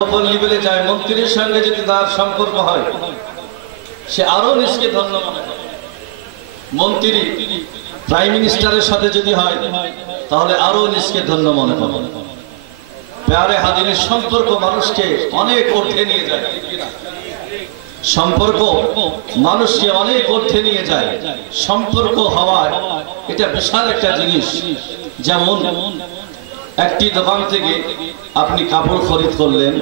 লেভেলে যায়, মন্ত্রীর সঙ্গে যদি তার সম্পর্ক হয় সে আরো নিজকে ধন্য মনে করে। মন্ত্রী প্রাইম মিনিস্টারের সাথে যদি হয় তাহলে আরো নিজকে ধন্য মনে করে। প্যারে হাদিনের সম্পর্ক মানুষকে অনেক ঊর্ধ্বে নিয়ে যায়, সম্পর্ক মানুষকে অনেক ঊর্ধ্বে নিয়ে যায়। সম্পর্ক হওয়ায় এটা বিশাল একটা জিনিস। যেমন একটি দোকান থেকে আপনি কাপড় খরিদ করলেন,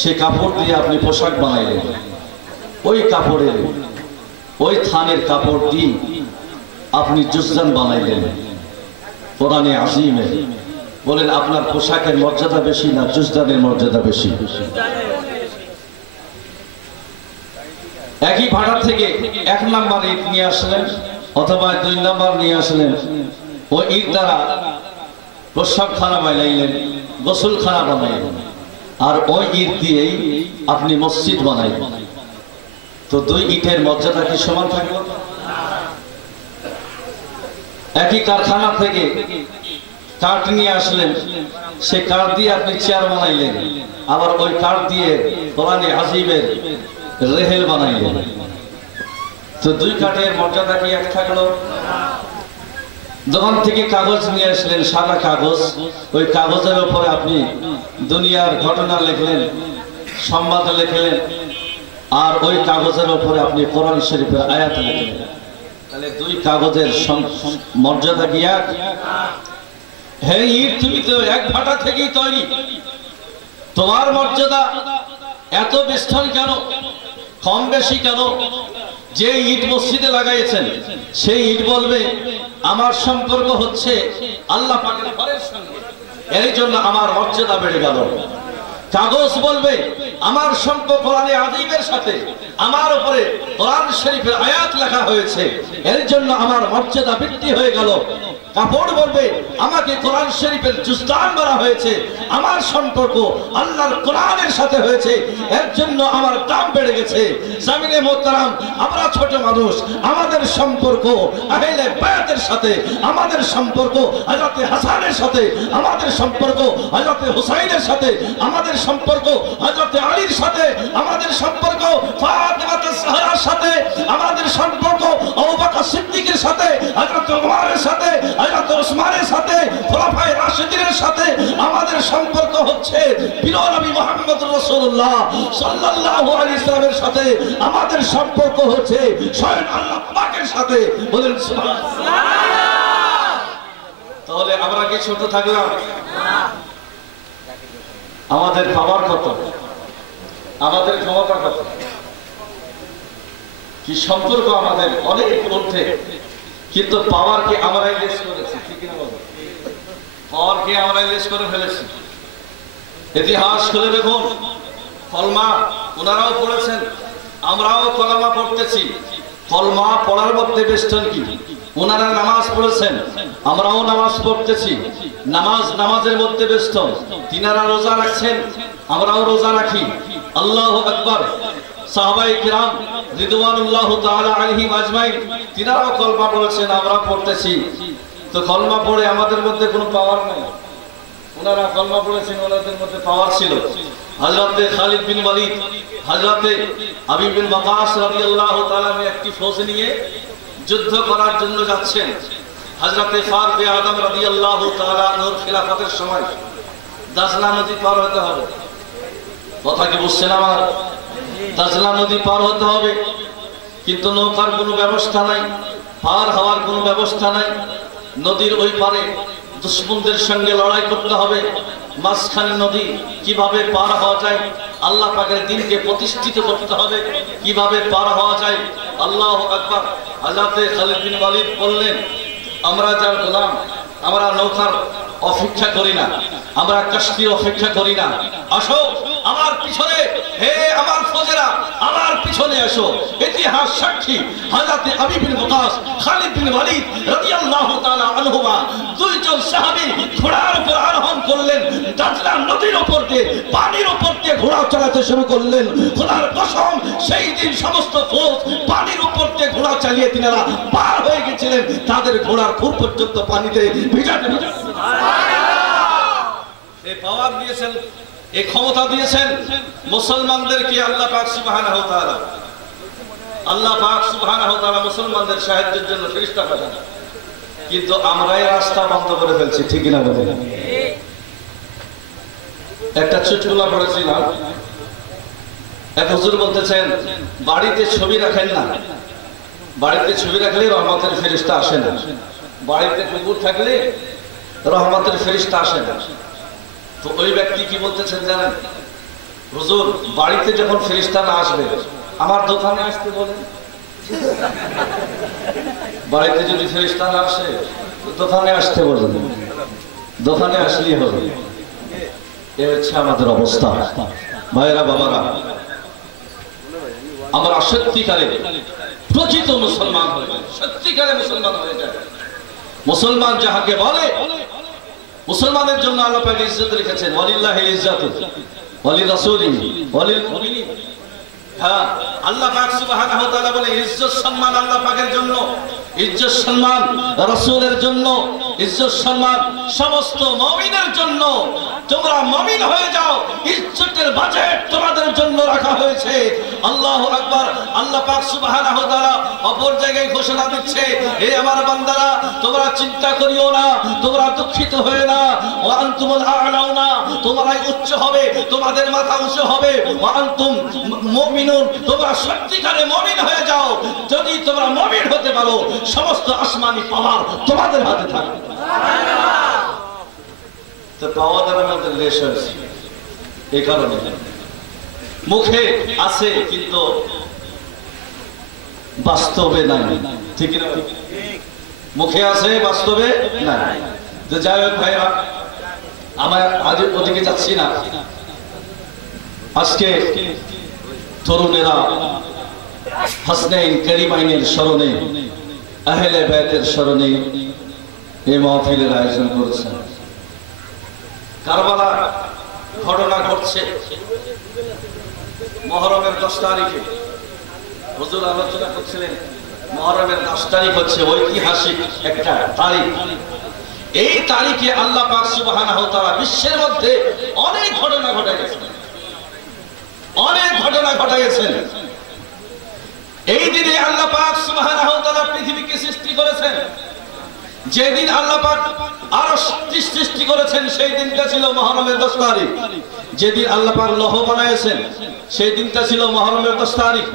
সেই কাপড় দিয়ে আপনি পোশাক বানাইলেন, ওই কাপড়ের ওই থানের কাপড় দিয়ে আপনি জুজদান বানাইলেন। কোরআনে আজিমে বলেন আপনার পোশাকের মর্যাদা বেশি না জুজদানের মর্যাদা বেশি? একই ভাড়া থেকে 1 নাম্বার ইট নিয়ে আসলেন অথবা 2 নাম্বার নিয়ে আসলেন, ওই ইট দ্বারা প্রস্রাবখানা বানাইলেন, গোসলখানা বানাইলেন, আর ওই ইট দিয়েই আপনি মসজিদ বানাইলেন। তো 2 ইটের মর্যাদা কি সমান থাকবে? একই কারখানা থেকে কাঠ নিয়ে আসলেন, সেই কাঠ দিয়ে আপনি চেয়ার বানাইলেন, আবার ওই কাঠ দিয়ে কোরআনে আজিমের রেহেল বানাইলেন। তো 2 কাঠের মর্যাদা কি এক থাকলো? দোকান থেকে কাগজ নিয়ে আসলেন, সাদা কাগজ, ওই কাগজের উপরে আপনি দুনিয়ার ঘটনা লিখলেন, সংবাদ লিখলেন, আর ওই কাগজের উপরে আপনি কোরআন শরীফের আয়াত লিখলেন। তাহলে 2 কাগজের মর্যাদা কি এক? হ্যাঁ, ইট তুমি তো এক ভাটা থেকেই তৈরি, তোমার মর্যাদা এত বেষ্টন কেন, কম বেশি কেন? যে ইট মসজিদে লাগাইছেন সেই ইট বলবে আমার সম্পর্ক হচ্ছে আল্লাহ পাকের ঘরের সঙ্গে, এর জন্য আমার মর্যাদা বেড়ে গেল। কাগজ বলবে আমার সম্পর্ক কোরআনে আজিমের সাথে, আমার উপরে কোরআন শরীফের আয়াত লেখা হয়েছে, এর জন্য আমার মর্যাদা বৃদ্ধি হয়ে গেল। কাপড় বলবে আমাকে কোরআন শরীফের জুজদান করা হয়েছে, আমার সম্পর্ক আল্লাহর কোরআনের সাথে হয়েছে, এর জন্য আমার দাম বেড়ে গেছে। জামিনে মোহতারাম, আমরা ছোট মানুষ, আমাদের সম্পর্ক আহলে বায়াতের সাথে, আমাদের সম্পর্ক হযরত হাসানের সাথে, আমাদের সম্পর্ক হযরত হুসাইনের সাথে, আমাদের সম্পর্ক হযরত আলীর সাথে, আমাদের সম্পর্ক ফাতিমা জাহরার সাথে, আমাদের সম্পর্ক আবু বকর সিদ্দিকের সাথে, হযরত ওমরের সাথে, হযরত ওসমানের সাথে, খোলাফায়ে রাশিদিনের সাথে। আমাদের সম্পর্ক হচ্ছে প্রিয় নবী মুহাম্মদ রাসূলুল্লাহ সাল্লাল্লাহু আলাইহি ওয়াসাল্লামের সাথে, আমাদের সম্পর্ক হচ্ছে স্বয়ং আল্লাহ পাকের সাথে। বলেন সুবহানাল্লাহ। তাহলে আমরা কি ছোট থাকলাম? আমাদের পাওয়ার কত, আমাদের ক্ষমতা কত, কি সম্পর্ক আমাদের অনেক ঊর্ধ্বে, কিন্তু পাওয়ারকে আমরাই লেস করেছি। ঠিক না বলো? পাওয়ারকে আমরাই লেস করে ফেলেছি। ইতিহাস খুলে দেখুন, কলমা ওনারাও পড়েছেন, আমরাও কলমা পড়তেছি। কলমা পড়ার মধ্যে বেষ্টন কি? ওনারা নামাজ পড়েছেন, আমরাও নামাজ পড়তেছি। নামাজের মধ্যে ব্যস্ত। তিনারা রোজা রাখছেন, আমরাও রোজা রাখি। আল্লাহু আকবার। সাহাবায়ে কিরাম রিদওয়ানুল্লাহু তাআলা আলাইহিম আজমাইন তিনারাও কলমা পড়েছেন, আমরা পড়তেছি। তো কলমা পড়ে আমাদের মধ্যে কোনো পাওয়ার নাই। ওনারা কলমা পড়েছেন, ওনাদের মধ্যে পাওয়ার ছিল। হযরত খালিদ বিন ওয়ালিদ, হযরত আবী বিন ওয়াকাস রাদিয়াল্লাহু তাআলা একটি ফৌজ নিয়ে যুদ্ধ করার জন্য যাচ্ছেন। হযরত ফারুক আযম রাদিয়াল্লাহু তাআলা নূর খিলাফতের সময় দাজলা নদী পার হতে হবে। কথা কি বুঝছেন আমার? দাজলা নদী পার হতে হবে, কিন্তু নৌকার কোনো ব্যবস্থা নাই, পার হওয়ার কোনো ব্যবস্থা নাই। নদীর ওই পারে দুশমনদের সঙ্গে লড়াই করতে হবে। মাঝখানে নদী, কিভাবে পার হওয়া যায়? আল্লাহ পাকের দ্বীনকে প্রতিষ্ঠিত করতে হবে, কিভাবে পার হওয়া যায়? আল্লাহু আকবার। হযরত খালিদ বিন ওয়ালিদ বললেন, আমরা যার গোলাম, আমরা নৌকার অপেক্ষা করি না, আমরা কষ্টির অপেক্ষা করি না। আসো আমার পিছনে, হে আমার ফৌজেরা, আমার পিছনে আসো। ইতিহাস সাক্ষী, হযরত আবী বিন ওয়াকাস, খালিদ বিন ওয়ালিদ রাদিয়াল্লাহু তাআলা আনহুমা 2 জন সাহাবী ঘোড়ার উপর আরোহণ করলেন, দাজলা নদীর উপর দিয়ে, পানির উপর দিয়ে ঘোড়া চালাতে শুরু করলেন। খোদার কসম, সেই দিন সমস্ত ফৌজ পানির উপর দিয়ে ঘোড়া চালিয়ে তিনারা পার হয়ে গেছিলেন, তাদের ঘোড়ার খুর পর্যন্ত পানিতে ভিজাতে। সুবহানাল্লাহ। এই পাওয়ার দিয়েছেন এই ক্ষমতা দিয়েছেন মুসলমানদেরকে আল্লাহ পাক সুবহানাহু ওয়া তাআলা। আল্লাহ পাক সুবহানাহু ওয়া তাআলা মুসলমানদের সাহায্যের জন্য ফেরেশতা পাঠান, কিন্তু আমরাই রাস্তা বন্ধ করে ফেলছি, ঠিক না বলেন? একটা চুটকুলা পড়েছিলাম, এক হুজুর বলতেছেন বাড়িতে ছবি রাখেন না, বাড়িতে ছবি রাখলে রহমতের ফেরেশতা আসে না, বাড়িতে কুকুর থাকলে রহমতের ফেরেশতা আসে না। তো ওই ব্যক্তি কি বলতেছেন জানেন? হুজুর বাড়িতে যখন ফেরেশতা না আসবে আমার দোকানে আসতে বলেন। বাড়িতে যদি ফেরেশতা না আসে দোকানে আসতে বলেন, দোকানে আসলেই হবে। এ হচ্ছে আমাদের অবস্থা। ভাইরা বাবারা, আমরা সত্যিকারে প্রকৃত মুসলমান হয়ে যায়, সত্যিকারে মুসলমান হয়ে যায়। মুসলমান যাহাকে বলে, মুসলমানের জন্য আল্লাহ পাক ইজ্জত রেখেছেন, ওয়ালিল্লাহিল ইজ্জাতু ওয়ালিরাসূলিহি ওয়ালিল মুমিনিন। হ্যাঁ, আল্লাহ পাক সুবহানাহু ওয়া তাআলা বলে ইজ্জত সম্মান আল্লাহ পাকের জন্য, ইজ্জত সম্মান রাসূলের জন্য, ইজ্জত সম্মান সমস্ত মুমিনের জন্য। তোমরা মুমিন হয়ে যাও, ইজ্জতের বাজেট তোমাদের জন্য রাখা হয়েছে। আল্লাহু আকবার। আল্লাহ পাক সুবহানাহু ওয়া তাআলা অপর জায়গায় ঘোষণা দিচ্ছে, হে আমার বান্দারা তোমরা চিন্তা করিও না, তোমরা দুঃখিত হয়ে না, ওয়া আনতুমুল আ'লাউনা, তোমরাই উচ্চ হবে, তোমাদের মাথা উঁচু হবে, ওয়া আনতুম মুমিনুন, তোমরা সত্যিকারে মুমিন হয়ে যাও। যদি তোমরা মুমিন হতে পারো সমস্ত আসমানি পাওয়ার তোমাদের হাতে থাকবে। সুবহানাল্লাহ। তো পাওয়ার আমাদের লেশ হয়েছে এই কারণে, মুখে আছে কিন্তু বাস্তবে নাই, ঠিক না? মুখে আছে বাস্তবে নাই। তো যাই হোক ভাইরা, আমার আজ ওদিকে যাচ্ছি না। আজকে তরুণেরা হাসনাইন কারিমাইনের স্মরণে, আহলে বাইতের স্মরণে এই মাহফিলের আয়োজন করেছেন। কারবালা ঘটনা ঘটছে মুহররমের 10 তারিখে। হুজুর আলোচনা করছিলেন মুহররমের 10 তারিখ হচ্ছে ঐতিহাসিক একটা তারিখ। এই তারিখে আল্লাহ পাক সুবহানাহু ওয়া তাআলা বিশ্বের মধ্যে অনেক ঘটনা ঘটাইছেন, অনেক ঘটনা ঘটাইছেন। এই দিনে আল্লাহ পাক সুবহানাহু ওয়া তাআলা পৃথিবীকে সৃষ্টি করেছেন। যেদিন আল্লাহ পাক আরশ সৃষ্টি করেছেন সেই দিনটা ছিল মুহররমের 10 তারিখ। যেদিন আল্লাহ পাক লৌহ বানাইছেন সেই দিনটা ছিল মুহররমের 10 তারিখ।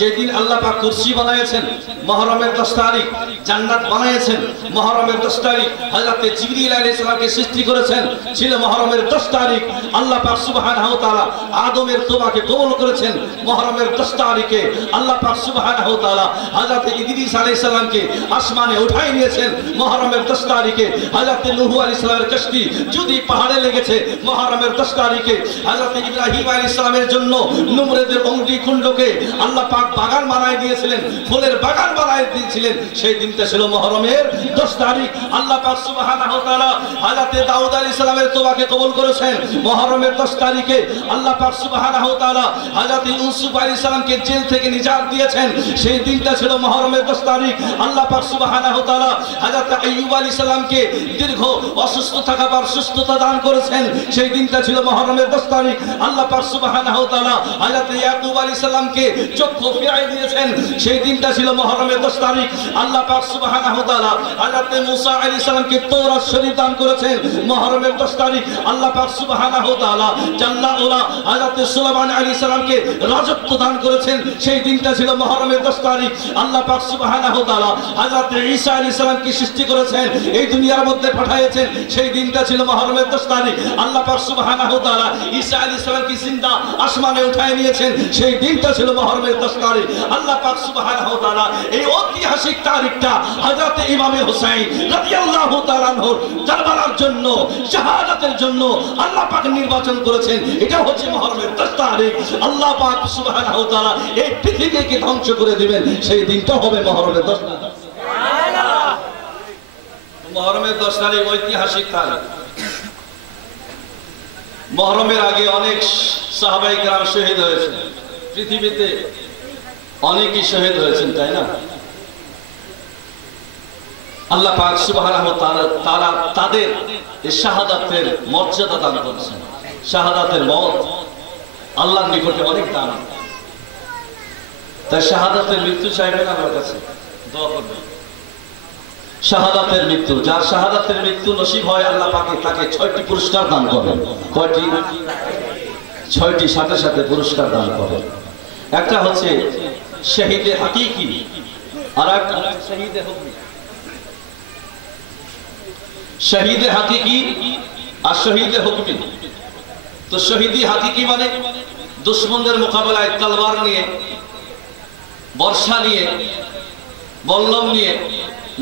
যেদিন আল্লাহ পাক কুরসি বানাইছেন মুহররমের 10 তারিখ। জান্নাত বানাইছেন মুহররমের 10 তারিখ। হযরত জিবরিল আলাইহিস সালামকে সৃষ্টি করেছেন ছিল মুহররমের 10 তারিখ। আল্লাহ পাক সুবহানাহু ওয়া তাআলা আদমের তওবাকে কবুল করেছেন মুহররমের 10 তারিখে। আল্লাহ পাক সুবহানাহু ওয়া তাআলা হযরত ইদ্রিস আলাইহিস সালামকে আসমানে উঠাই নিয়েছেন মুহররমের 10 তারিখে। হযরত নূহ আলাইহিস সালামের কশতি যদি পাহাড়ে লেগেছে মুহররমের 10 তারিখে। হযরত ইব্রাহিম আলাইহিস সালামের জন্য নমরুদের অঙ্গি কুণ্ডকে আল্লাহ পাক বাগান বানায় দিয়েছিলেন, ফুলের বাগান বানায় দিয়েছিলেন, সেই দিনটা ছিল মুহররমের 10 তারিখ। আল্লাহ পাক সুবহানাহু ওয়া তাআলা হযরত দাউদ আলাইহিস সালামের তওবাকে কবুল করেছেন মুহররমের 10 তারিখে। আল্লাহ পাক সুবহানাহু ওয়া তাআলা হযরত ইউসুফ আলাইহিস সালামকে জেল থেকে নিজাত দিয়েছেন, সেই দিনটা ছিল মুহররমের 10 তারিখ। আল্লাহ পাক সুবহানাহু ওয়া তাআলা হযরত আইয়ুব আলাইহিস সালামকে দীর্ঘ অসুস্থ থাকার সুস্থতা দান করেছেন, সেই দিনটা ছিল মুহররমের 10 তারিখ। আল্লাহ পাক সুবহানাহু ওয়া তাআলা হযরত ইয়াকুব আলাইহিস সালামকে চক্ষু ফিরাই দিয়েছেন, সেই দিনটা ছিল মুহররমের 10 তারিখ। আল্লাহ পাক সুবহানাহু ওয়া তাআলা হযরত মুসা আলাইহিস সালামকে তাওরাত শরীফ দান করেছেন মুহররমের 10 তারিখ। আল্লাহ পাক সুবহানাহু ওয়া তাআলা জাল্লা উলা হযরত সুলাইমান আলাইহিস সালামকে রাজত্ব দান করেছেন, সেই দিনটা ছিল মুহররমের 10 তারিখ। আল্লাহ পাক সুবহানাহু ওয়া তাআলা হযরত ঈসা আলাইহিস সালামকে সৃষ্টি করেছেন, এই দুনিয়ার মধ্যে পাঠিয়েছেন, সেই দিনটা ছিল মুহররমের 10 তারিখ। আল্লাহ পাক সুবহানাহু ওয়া তাআলা ঈসা আলাইহিস সালামকে জিন্দা আসমানে উঠায় নিয়েছেন, সেই দিনটা ছিল মুহররমের 10 তারিখ। আল্লাহ পাক সুবহানাহু ওয়া তাআলা এই ঐতিহাসিক তারিখটা হযরত ইমামে হুসাইন রাদিয়াল্লাহু তাআলা আনহুর কারবালার জন্য, শাহাদাতের জন্য আল্লাহ পাক নির্বাচন করেছেন। এটা হচ্ছে মুহররমের 10 তারিখ। আল্লাহ পাক সুবহানাহু ওয়া তাআলা এই পৃথিবীকে ধ্বংস করে দিবেন, সেই দিনটা হবে মুহররমের 10 তারিখ। সুবহানাল্লাহ। মুহররমের 10 তারিখ ঐতিহাসিক তারিখ। মুহররমের আগে অনেক সাহাবায়ে কেরাম শহীদ হয়েছেন, পৃথিবীতে অনেকেই শহীদ হয়েছেন, তাই না? আল্লাহ পাক সুবহানাহু ওয়া তাআলা তাদের এই শাহাদাতের মর্যাদা দান করেছেন, শাহাদাতের মত আল্লাহর নিকটে অনেক দাম। তাই শাহাদাতের মৃত্যু চাইবেন আমার কাছে, দোয়া করবেন। শাহাদাতের মৃত্যু, যার শাহাদাতের মৃত্যু নসিব হয় আল্লাহ পাকে তাকে 6টি পুরস্কার দান করেন। কয়টি? 6টি, সাথে সাথে পুরস্কার দান করেন। একটা হচ্ছে শহীদে হাকিকি, আর একটা শহীদে হুকমি। শহীদে হাকিকি আর শহীদে হুকমি। তো শহীদি হাকিকি মানে দুশমনদের মোকাবেলায় তলোয়ার নিয়ে, বর্ষা নিয়ে, বল্লম নিয়ে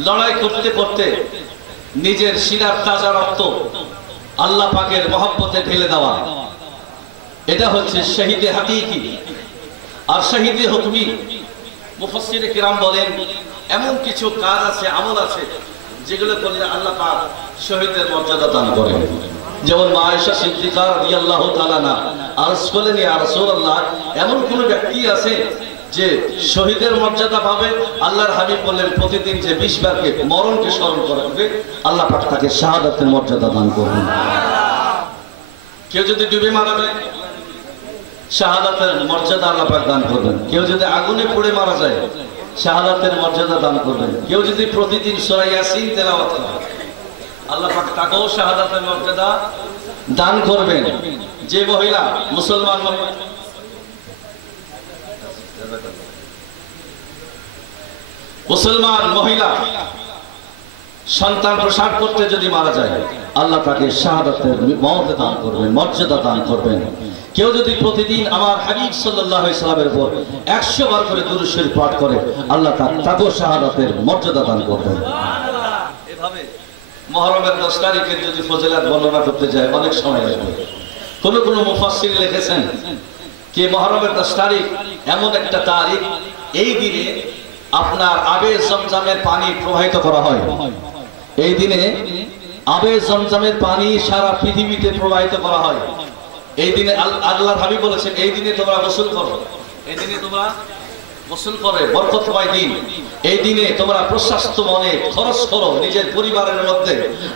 লড়াই করতে করতে নিজের শিরার তাজা রক্ত আল্লাহ পাকের মহব্বতে ঢেলে দেওয়া, এটা হচ্ছে শহীদে হাকিকি। আর শহীদে হুকমি মুফাসসিরে কিরাম বলেন এমন কিছু কাজ আছে, আমল আছে যেগুলো করলে আল্লাহ পাক শহীদের মর্যাদা দান করেন। যেমন মা আয়েশা সিদ্দিকা রাদিয়াল্লাহু তাআলা না আরজ করলেন, ইয়া রাসূলুল্লাহ, এমন কোন ব্যক্তি আছে যে শহীদের মর্যাদা পাবে? আল্লাহর হাবিব বললেন প্রতিদিন যে 20 বারকে মরণকে স্মরণ করবে আল্লাহ পাক তাকে শাহাদাতের মর্যাদা দান করবেন। কেউ যদি ডুবে মারা যায় শাহাদাতের মর্যাদা আল্লাহ পাক দান করবেন। কেউ যদি আগুনে পুড়ে মারা যায় শাহাদাতের মর্যাদা দান করবেন। কেউ যদি প্রতিদিন সূরা ইয়াসিন তেলাওয়াত করে আল্লাহ পাক তাকেও শাহাদাতের মর্যাদা দান করবেন। যে মহিলা মুসলমান মহিলা সন্তান প্রসব করতে যদি মারা যায় আল্লাহ তাকে শাহাদাতের মওত দান করবেন, মর্যাদা দান করবেন। কেউ যদি প্রতিদিন আমার হাবিব সাল্লাল্লাহু আলাইহি সাল্লামের উপর 100 বার করে দুরূদ শরীফ পাঠ করে আল্লাহ তাকেও শাহাদাতের মর্যাদা দান করবেন। সুবহানাল্লাহ। এভাবে মুহররমের 10 তারিখের যদি ফজিলত বর্ণনা করতে যায় অনেক সময় লাগবে। কোন মুফাসসির লিখেছেন যে মুহররমের 10 তারিখ এমন একটা তারিখ, এই দিনে আপনার আবে জমজমের পানি প্রবাহিত করা হয়। এই দিনে আবে জমজমের পানি সারা পৃথিবীতে প্রবাহিত করা হয়। এই দিনে আল্লাহর হাবিব বলেছেন এই দিনে তোমরা গোসল করো, এই দিনে তোমরা গোসল করে বরকতময় দিন। এই দিনে তোমরা প্রশস্ত মনে খরচ করো নিজের পরিবারের মধ্যে,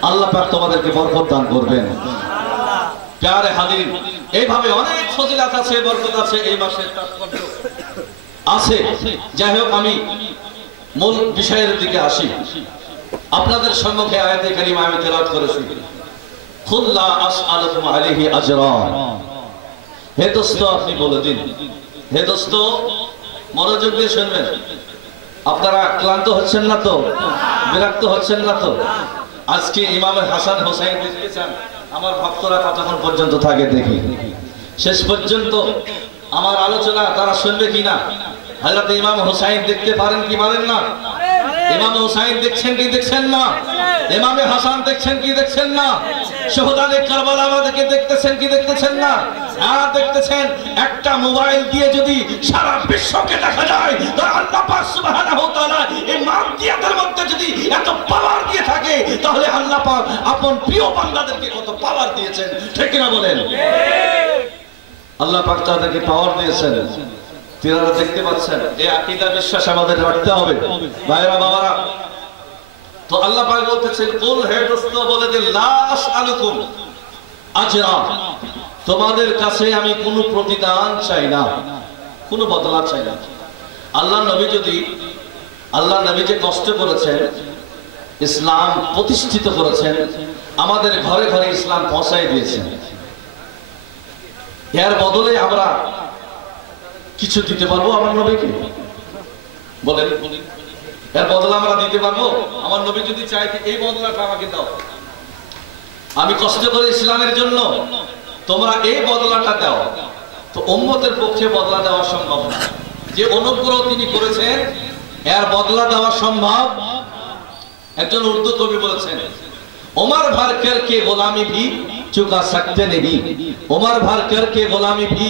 আল্লাহ পাক তোমাদেরকে বরকত দান করবেন। সুবহানাল্লাহ। প্যারে হাজির, এইভাবে অনেক ফজিলত আছে, বরকত আছে, এই মাসের তাৎপর্য আছে। যাই হোক, আমি মূল বিষয়ের দিকে আসি। আপনাদের সম্মুখে আয়াতে কারিমা আমি তেলাওয়াত করেছি, কুল লা আসআলুকুম আলাইহি আজরা। হে দোস্ত আপনি বলে দিন, হে দোস্ত মনোযোগ দিয়ে শুনবেন। আপনারা ক্লান্ত হচ্ছেন না তো? বিরক্ত হচ্ছেন না তো? আজকে ইমাম হাসান হোসেন দেখতে চান, আমার ভক্তরা কতক্ষণ পর্যন্ত থাকে দেখি, শেষ পর্যন্ত আমার আলোচনা তারা শুনবে কিনা। হযরত ইমাম হোসেন দেখতে পারেন কি পারেন না? ইমাম হোসেন দেখছেন কি দেখছেন না? ইমামে হাসান দেখছেন কি দেখছেন না? শহীদানে কারবালা আমাদেরকে দেখতেছেন কি দেখতেছেন না? হ্যাঁ দেখতেছেন। একটা মোবাইল দিয়ে যদি সারা বিশ্বকে দেখা যায় তাহলে আল্লাহ পাক সুবহানাহু ওয়া তাআলা এই মানদিয়াতের মধ্যে যদি এত পাওয়ার দিয়ে থাকে তাহলে আল্লাহ পাক আপন প্রিয় বান্দাদেরকে কত পাওয়ার দিয়েছেন, ঠিক কি না বলেন? আল্লাহ পাক তাদেরকে পাওয়ার দিয়েছেন, তিনারা দেখতে পাচ্ছেন। এই আকীদা বিশ্বাস আমাদের রাখতে হবে ভাইরা বাবারা। তো আল্লাহ পাক বলতেছেন কুল, হে দোস্ত বলে দিন, লা আসআলুকুম আজরা, তোমাদের কাছে আমি কোনো প্রতিদান চাই না, কোনো বদলা চাই না। আল্লাহ নবী যে কষ্ট করেছেন, ইসলাম প্রতিষ্ঠিত করেছেন, আমাদের ঘরে ঘরে ইসলাম পৌঁছায় দিয়েছেন, এর বদলে আমরা কিছু দিতে পারবো আমার নবীকে? বলেন, এর বদলা আমরা দিতে পারবো? আমার নবী যদি চাই এই বদলাটা আমাকে দাও, আমি কষ্ট করে ইসলামের জন্য, তোমরা এই বদলাটা দাও, তো উম্মতের পক্ষে বদলা দেওয়া সম্ভব না। যে অনুগ্রহ তিনি করেছেন এর বদলা দেওয়া সম্ভব। একজন উর্দু কবি বলেছেন, उमर भर करके गुलामी भी चुका सकते नहीं, उमर भर करके गुलामी भी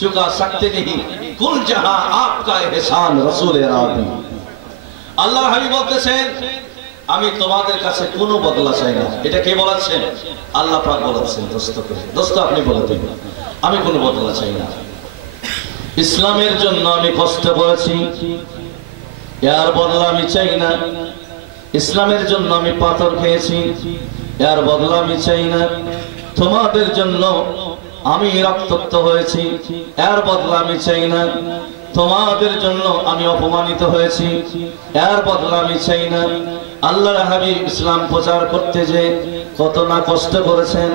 चुका सकते नहीं, कुल जहां आपका एहसान रसूल राबी। আল্লাহর হাবিব বলতেছেন আমি তোমাদের কাছে কোনো বদলা চাই না। এটা কে বলেছেন? আল্লাহ পাক বলেছেন। দোস্ত আপনি বলে দিন, আমি কোনো বদলা চাই না। ইসলামের জন্য আমি কষ্ট করেছি, এর বদলা আমি চাই না। ইসলামের জন্য আমি পাথর খেয়েছি, এর বদলা আমি চাই না। তোমাদের জন্য আমি রক্তাক্ত হয়েছি, এর বদলা আমি চাই না। তোমাদের জন্য আমি অপমানিত হয়েছি, এর বদলা আমি চাই না। আল্লাহর হাবিব ইসলাম প্রচার করতে যে কত না কষ্ট করেছেন।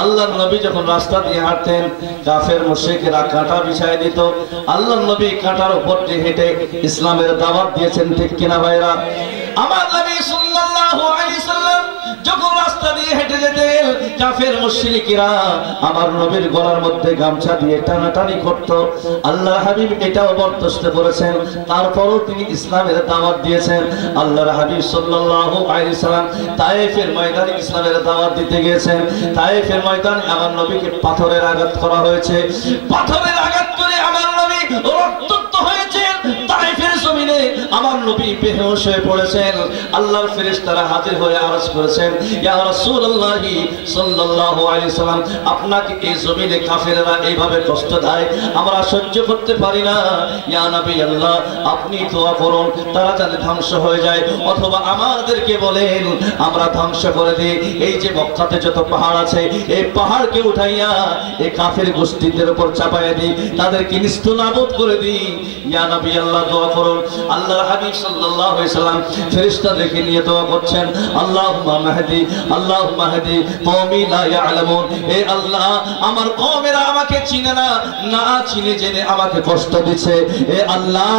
আল্লাহর নবী যখন রাস্তা দিয়ে হাঁটতেন, কাফের মুশরিকরা কাঁটা বিছায় দিত, আল্লাহর নবী কাঁটার উপর দিয়ে হেঁটে ইসলামের দাওয়াত দিয়েছেন, ঠিক কিনা ভাইরা? আমার নবী সাল্লাল্লাহু আলাইহি সাল্লাম যখন রাস্তা দিয়ে হেঁটে যেতেন, কাফের মুশরিকরা আমার নবীর গলার মধ্যে গামছা দিয়ে টানাটানি করত। আল্লাহর হাবিব এটাও বরদাস্ত করেছেন, তারপরও তিনি ইসলামের দাওয়াত দিয়েছেন। আল্লাহর হাবিব সাল্লাল্লাহু আলাইহি সাল্লাম তায়েফের ময়দানে ইসলামের দাওয়াত দিতে গিয়েছেন। তায়েফের ময়দানে আমার নবীকে পাথরের আঘাত করা হয়েছে, পাথরের আঘাত করে আমার নবী রক্তাক্ত হয়েছেন। তায়েফের জমিনে আমার নবী বেহুশ হয়ে পড়েছেন। আল্লাহর ফেরেশতারা হাজির হয়ে আরজ করেছেন, ইয়া রাসূলুল্লাহ সাল্লাল্লাহু আলাইহি সাল্লাম, আপনাকে এই জমিনে কাফেররা এইভাবে কষ্ট দেয়, আমরা সহ্য করতে পারি না। ইয়া নবী আল্লাহ, আপনি দোয়া করুন তারা যেন ধ্বংস হয়ে যায়, অথবা আমাদেরকে বলেন আমরা ধ্বংস করে দিই। এই যে মক্কাতে যত পাহাড় আছে, এই পাহাড়কে উঠাইয়া এই কাফের গোষ্ঠীদের উপর চাপাইয়া দিই, তাদেরকে নিস্তুনাবুদ করে দিই। ইয়া নবী আল্লাহ, দোয়া করুন। আল্লাহর হাবিব সাল্লাল্লাহু আলাইহি সাল্লাম ফেরেশতাদেরকে নিয়ে দোয়া করছেন, আল্লাহুম্মা মাহদি, আল্লাহুম্মা হাদি কওমি লা ইয়ালামুন। হে আল্লাহ, আমার কওমেরা আমাকে চিনে না, না চিনে জেনে আমাকে কষ্ট দিচ্ছে। হে আল্লাহ,